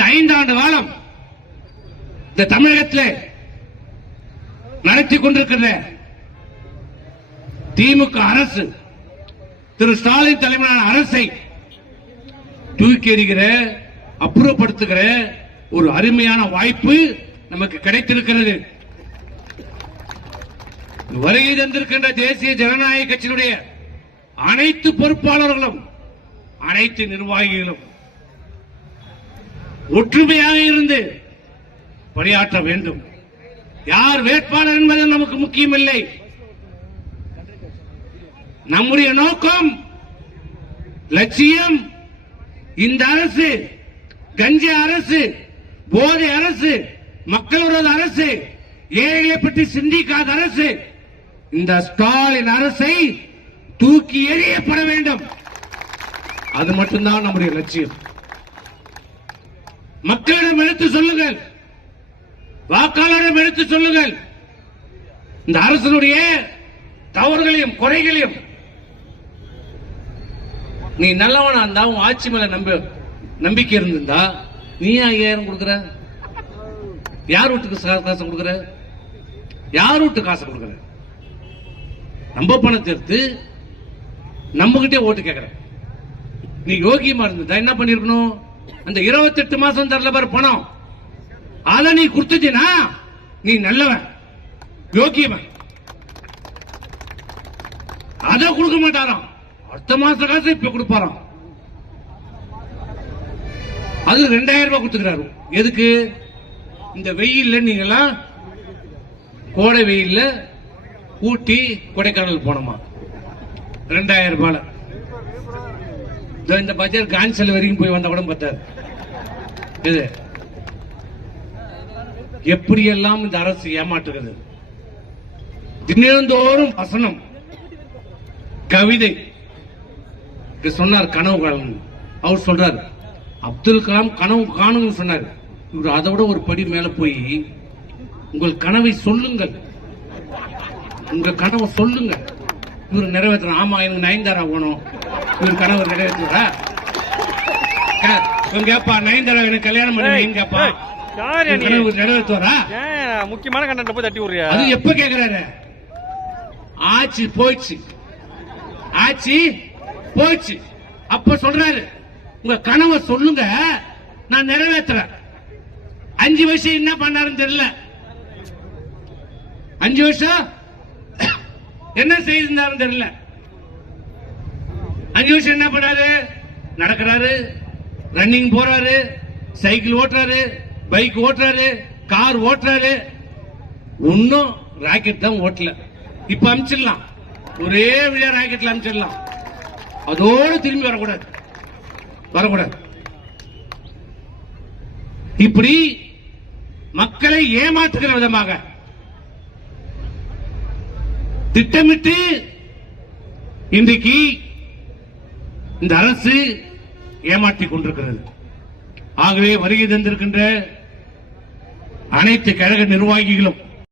கடந்த 5 ஆண்டு காலம் இந்த தமிழகத்தில் நடத்தி கொண்டிருக்கிற திமுக அரசு, திரு ஸ்டாலின் தலைமையிலான அரசை தூக்கி எறிகிற, அப்புறப்படுத்துகிற ஒரு அருமையான வாய்ப்பு நமக்கு கிடைத்திருக்கிறது. வருகை தந்திருக்கின்ற தேசிய ஜனநாயக கட்சியினுடைய அனைத்து பொறுப்பாளர்களும், அனைத்து நிர்வாகிகளும் ஒற்றுமையாக இருந்து பணியாற்ற வேண்டும். யார் வேட்பாளர் என்பது நமக்கு முக்கியமில்லை. நம்முடைய நோக்கம், லட்சியம் இந்த அரசு கஞ்சா அரசு, போதை அரசு, மக்கள் விரோத அரசு, ஏழைகளை பற்றி சிந்திக்காத அரசு, இந்த ஸ்டாலின் அரசை தூக்கி எறியப்பட வேண்டும். அது மட்டும்தான் நம்முடைய லட்சியம். மக்களிடம் எடுத்து சொல்லுங்கள், வாக்காளரிடம் எடுத்து சொல்லுங்கள். இந்த அரசனுடைய தவறுகளையும் குறைகளையும், நீ நல்லவனா இருந்தா, உன் ஆட்சி மேல நம்பிக்கை இருந்திருந்தா நீ 5000 கொடுக்கிற? யார் வீட்டுக்கு காசு கொடுக்கிற? யார் வீட்டு காசு கொடுக்கிற? நம்ம பணத்தை எடுத்து நம்ம கிட்டே ஓட்டு கேட்கிற. நீ யோகியமா இருந்தா என்ன பண்ணிருக்கணும்? அந்த 28 மாசம் தரல பாரு பணம், அத நீ கொடுத்துட்டீனா நீ நல்லவன், யோகியவன். அத கொடுக்க மாட்டாராம், அடுத்த மாச காசு இப்ப கொடுப்பாராம். அது 2000 ரூபாய் கொடுத்துக்கிறாரு. எதுக்கு? இந்த வெயில்ல நீங்கெல்லாம் கோடை வெயில்ல ஊட்டி கொடைக்கானல் போனோமா 2000 ரூபாய். இந்த பட்ஜெட் கான்சல் வரைக்கும் போய் வந்த கூட பார்த்தாரு. இது எப்படியெல்லாம் இந்த அரசு ஏமாற்றுகிறது. தினந்தோறும் வசனம், கவிதை சொன்னார். கனவு காணும் அவர் சொல்றார். அப்துல் கலாம் கனவு காணும் சொன்னார். இவர் அதை விட ஒரு படி மேல போய் உங்கள் கனவை சொல்லுங்கள், உங்க கனவை சொல்லுங்க. இவர் நிறைவேற்ற. ஆமா, எனக்கு நயன்தாரா போகணும். இவர் கனவு நிறைவேற்றுறா? கேப்பா, நயன்தாரா எனக்கு கல்யாணம் பண்ணி கேப்பா, கனவு நிறைவேற்றுவாரா? முக்கியமான கண்டென்ட் போய் தட்டி விடுறியா? அது எப்ப கேக்குறாரு? ஆட்சி போயிடுச்சு, ஆட்சி போயிடுச்சு. அப்ப சொல்றாரு, உங்க கனவை சொல்லுங்க, நான் நிறைவேற்றுறேன். 5 வருஷம் என்ன பண்ணாருன்னு தெரியல. 5 வருஷம் என்ன செய்திருந்தாருன்னு தெரியல. 5 வருஷம் என்ன பண்ணாரு? நடக்கிறாரு, ரன்னிங் போறாரு, சைக்கிள் ஓட்டுறாரு, பைக் ஓட்டுறாரு, கார் ஓட்டுறாரு. ஒன்னும் ராக்கெட் தான் ஓட்டல. இப்ப அமிச்சிடலாம், ஒரே விழா ராக்கெட்ல அமிச்சிடலாம். அதோடு திரும்பி வரக்கூடாது, வரக்கூடாது. இப்படி மக்களை ஏமாற்றுகிற விதமாக திட்டமிட்டு இன்றைக்கு இந்த அரசு ஏமாற்றிக் கொண்டிருக்கிறது. ஆகவே வருகை தந்திருக்கின்ற அனைத்து கழக நிர்வாகிகளும்